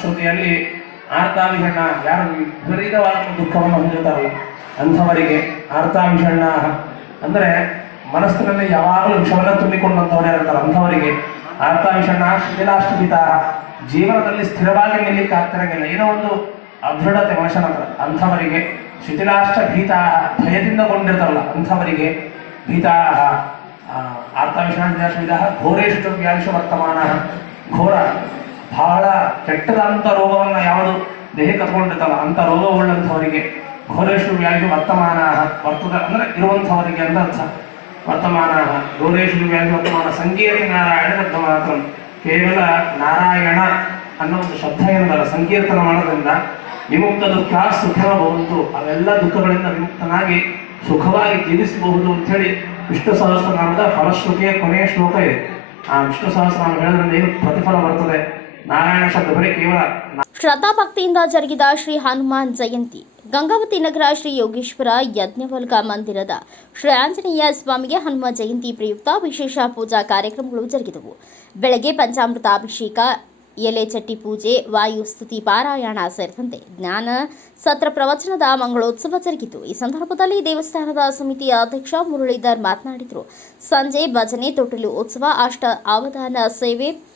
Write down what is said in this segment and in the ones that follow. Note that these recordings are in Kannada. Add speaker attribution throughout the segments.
Speaker 1: ಶ್ಲೋಕ ಆರ್ತಾಭಿಷಣ್ಣ ಯಾರು ವಿಪರೀತವಾದ ದುಃಖವನ್ನು ಹೊಂದಿರ್ತಾರಲ್ಲ ಅಂಥವರಿಗೆ ಆರ್ತಾವಿಷಣ್ಣ ಅಂದರೆ ಮನಸ್ಸಿನಲ್ಲಿ ಯಾವಾಗಲೂ ವಿಷವನ್ನು ತುಂಬಿಕೊಂಡಂಥವರೇ ಇರ್ತಾರೆ ಅಂಥವರಿಗೆ ಆರ್ತಾವಿಷಣ್ಣ ಶಿಥಿಲಾಷ್ಟಪಿತ ಜೀವನದಲ್ಲಿ ಸ್ಥಿರವಾಗಿ ನಿಲ್ಲಿಕ್ಕೆ ಆಗ್ತಿರಂಗಿಲ್ಲ ಏನೋ ಒಂದು ಅದೃಢತೆ ಮನುಷ್ಯನ ಹತ್ರ. ಅಂಥವರಿಗೆ ಶಿಥಿಲಾಷ್ಟ ಭೀತ, ಭಯದಿಂದ ಕೊಂಡಿರ್ತಾರಲ್ಲ ಅಂಥವರಿಗೆ ಭೀತಾ ಆರ್ತಾವಿಷಾಣ ಘೋರೇಶು ವ್ಯಾಧಿಷು ವರ್ತಮಾನ, ಘೋರ ಬಹಳ ಕೆಟ್ಟದಂಥ ರೋಗವನ್ನು ಯಾವುದು ದೇಹ ಕತ್ಕೊಂಡಿರ್ತಲ್ಲ ಅಂತ ರೋಗವುಳ್ಳಂಥವರಿಗೆ ಘೋರೇಶು ವ್ಯಾಧಿ ವರ್ತಮಾನ ವರ್ತದ ಅಂದ್ರೆ ಇರುವಂಥವರಿಗೆ ಅಂತ ಅರ್ಥ. ವರ್ತಮಾನ ಘೋರೇಶು ವ್ಯಾಧಿ ವರ್ತಮಾನ ಸಂಕೀರ್ತಿ ನಾರಾಯಣ ಶಬ್ದ ಮಾತ್ರ. ಕೇವಲ ನಾರಾಯಣ ಅನ್ನೋ ಒಂದು ಶಬ್ದ ಏನದಲ್ಲ ಸಂಕೀರ್ತನ ಮಾಡೋದ್ರಿಂದ ವಿಮುಕ್ತ ದುಃಖ, ಸುಖ ಬಹುದು ಅವೆಲ್ಲ ದುಃಖಗಳಿಂದ ವಿಮುಕ್ತನಾಗಿ ಸುಖವಾಗಿ ಜೀವಿಸಬಹುದು ಅಂತೇಳಿ ವಿಷ್ಣು ಸಹಸ್ರನಾಮದ ಫಲಶ್ರುತಿಯ ಕೊನೆಯ ಶ್ಲೋಕ ಇದೆ. ಆ ವಿಷ್ಣು ಸಹಸ್ರನಾಮ ಹೇಳೋದ್ರಿಂದ ಏನು ಪ್ರತಿಫಲ ಬರ್ತದೆ? ನಾರಾಯಣ ಶಬ್ದ ಕೇವಲ
Speaker 2: ಶ್ರದ್ಧಾಭಕ್ತಿಯಿಂದ ಜರುಗಿದ ಶ್ರೀ ಹನುಮಾನ್ ಜಯಂತಿ. ಗಂಗಾವತಿ ನಗರ ಶ್ರೀ ಯೋಗೇಶ್ವರ ಯಜ್ಞವಲ್ಗ ಮಂದಿರದ ಶ್ರೀ ಆಂಜನೇಯ ಸ್ವಾಮಿಗೆ ಹನುಮ ಜಯಂತಿ ಪ್ರಯುಕ್ತ ವಿಶೇಷ ಪೂಜಾ ಕಾರ್ಯಕ್ರಮಗಳು ಜರುಗಿದವು. ಬೆಳಗ್ಗೆ ಪಂಚಾಮೃತ ಅಭಿಷೇಕ ಎಲೆ ಚಟ್ಟಿ ಪೂಜೆ ವಾಯುಸ್ತುತಿ ಪಾರಾಯಣ ಸೇರಿದಂತೆ ಜ್ಞಾನ ಸತ್ರ ಪ್ರವಚನದ ಮಂಗಳೋತ್ಸವ ಜರುಗಿತು. ಈ ಸಂದರ್ಭದಲ್ಲಿ ದೇವಸ್ಥಾನದ ಸಮಿತಿಯ ಅಧ್ಯಕ್ಷ ಮುರಳೀಧರ್ ಮಾತನಾಡಿದರು. ಸಂಜೆ ಭಜನೆ, ತೊಟ್ಟಿಲು ಉತ್ಸವ, ಅಷ್ಟ ಅವಧಾನ ಸೇವೆ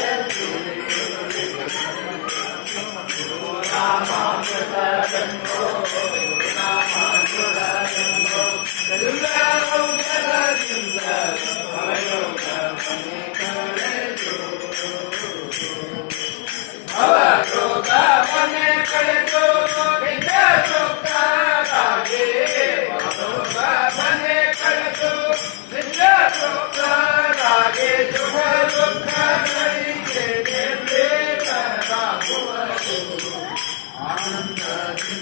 Speaker 3: Thank you.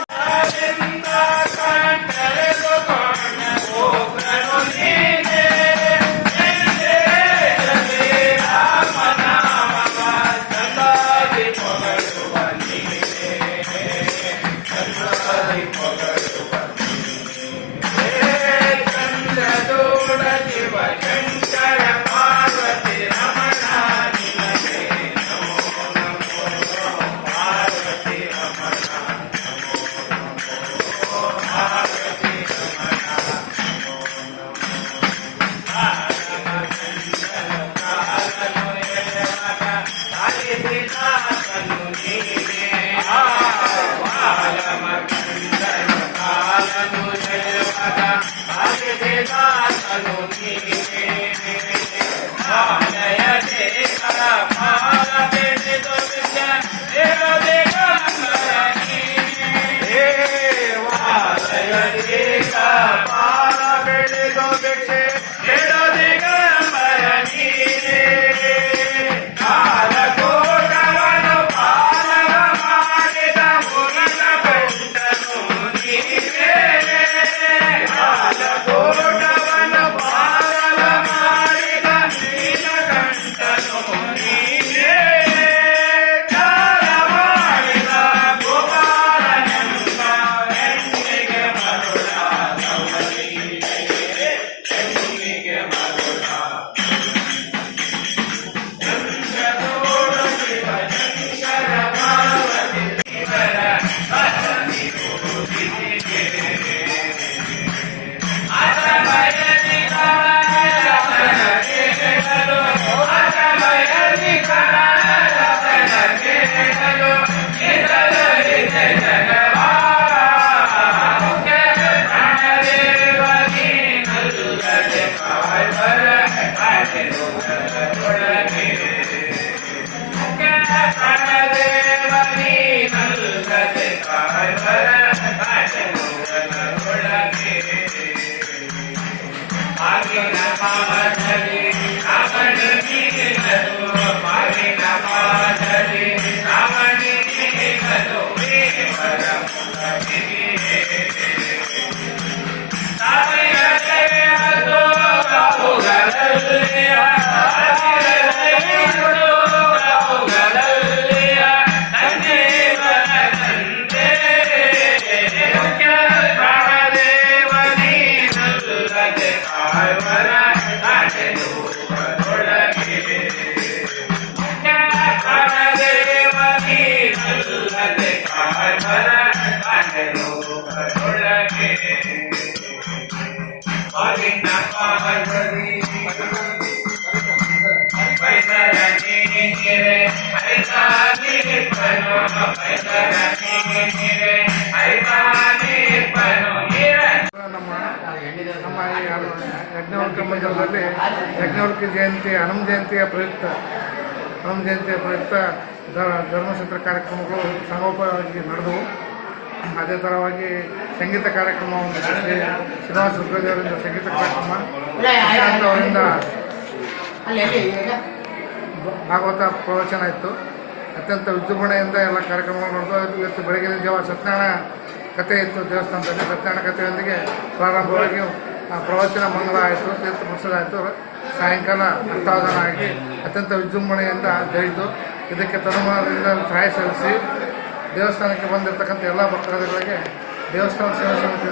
Speaker 3: どう
Speaker 4: かな? ಈ ಯಜ್ಞವರ್ಕ ಜಯಂತಿ ಹನುಮ ಜಯಂತಿಯ ಪ್ರಯುಕ್ತ. ಹನುಮ ಜಯಂತಿಯ ಪ್ರಯುಕ್ತ ಧರ್ಮಸೂತ್ರ ಕಾರ್ಯಕ್ರಮಗಳು ಸಂಗೋಪವಾಗಿ ನಡೆದವು. ಅದೇ ಥರವಾಗಿ ಸಂಗೀತ ಕಾರ್ಯಕ್ರಮ ಒಂದು ಶ್ರೀ ಶ್ರೀನಿವಾಸ ರುದ್ರದೇವರಿಂದ ಸಂಗೀತ ಕಾರ್ಯಕ್ರಮ. ಅವರಿಂದ ಭಾಗವತ ಪ್ರವಚನ ಇತ್ತು. ಅತ್ಯಂತ ವಿಜೃಂಭಣೆಯಿಂದ ಎಲ್ಲ ಕಾರ್ಯಕ್ರಮಗಳು ನಡೆದು ಇವತ್ತು ಬೆಳಗಿನ ಜಾವ ಸತ್ಯನಾರಾಯಣ ಕಥೆ ಇತ್ತು ದೇವಸ್ಥಾನದಲ್ಲಿ. ಸತ್ಯನಾರಾಯಣ ಕಥೆಯೊಂದಿಗೆ ಪ್ರಾರಂಭವಾಗಿ ಪ್ರವಚನ ಮಂಗಳ ಆಯಿತು, ತೀರ್ಥ ಪ್ರಸಾದ ಸಾಯಂಕಾಲ ಅರ್ಥಾವಧಾನ ಆಗಿ ಅತ್ಯಂತ ವಿಜೃಂಭಣೆಯಿಂದ ಜಯಿತು. ಇದಕ್ಕೆ ತನುಮಾನದಿಂದ ಸಹಾಯ ಸಲ್ಲಿಸಿ ದೇವಸ್ಥಾನಕ್ಕೆ ಬಂದಿರತಕ್ಕಂಥ ಎಲ್ಲ ಭಕ್ತಾದಿಗಳಿಗೆ ದೇವಸ್ಥಾನ ಸೇವೆ ಸಮಿತಿ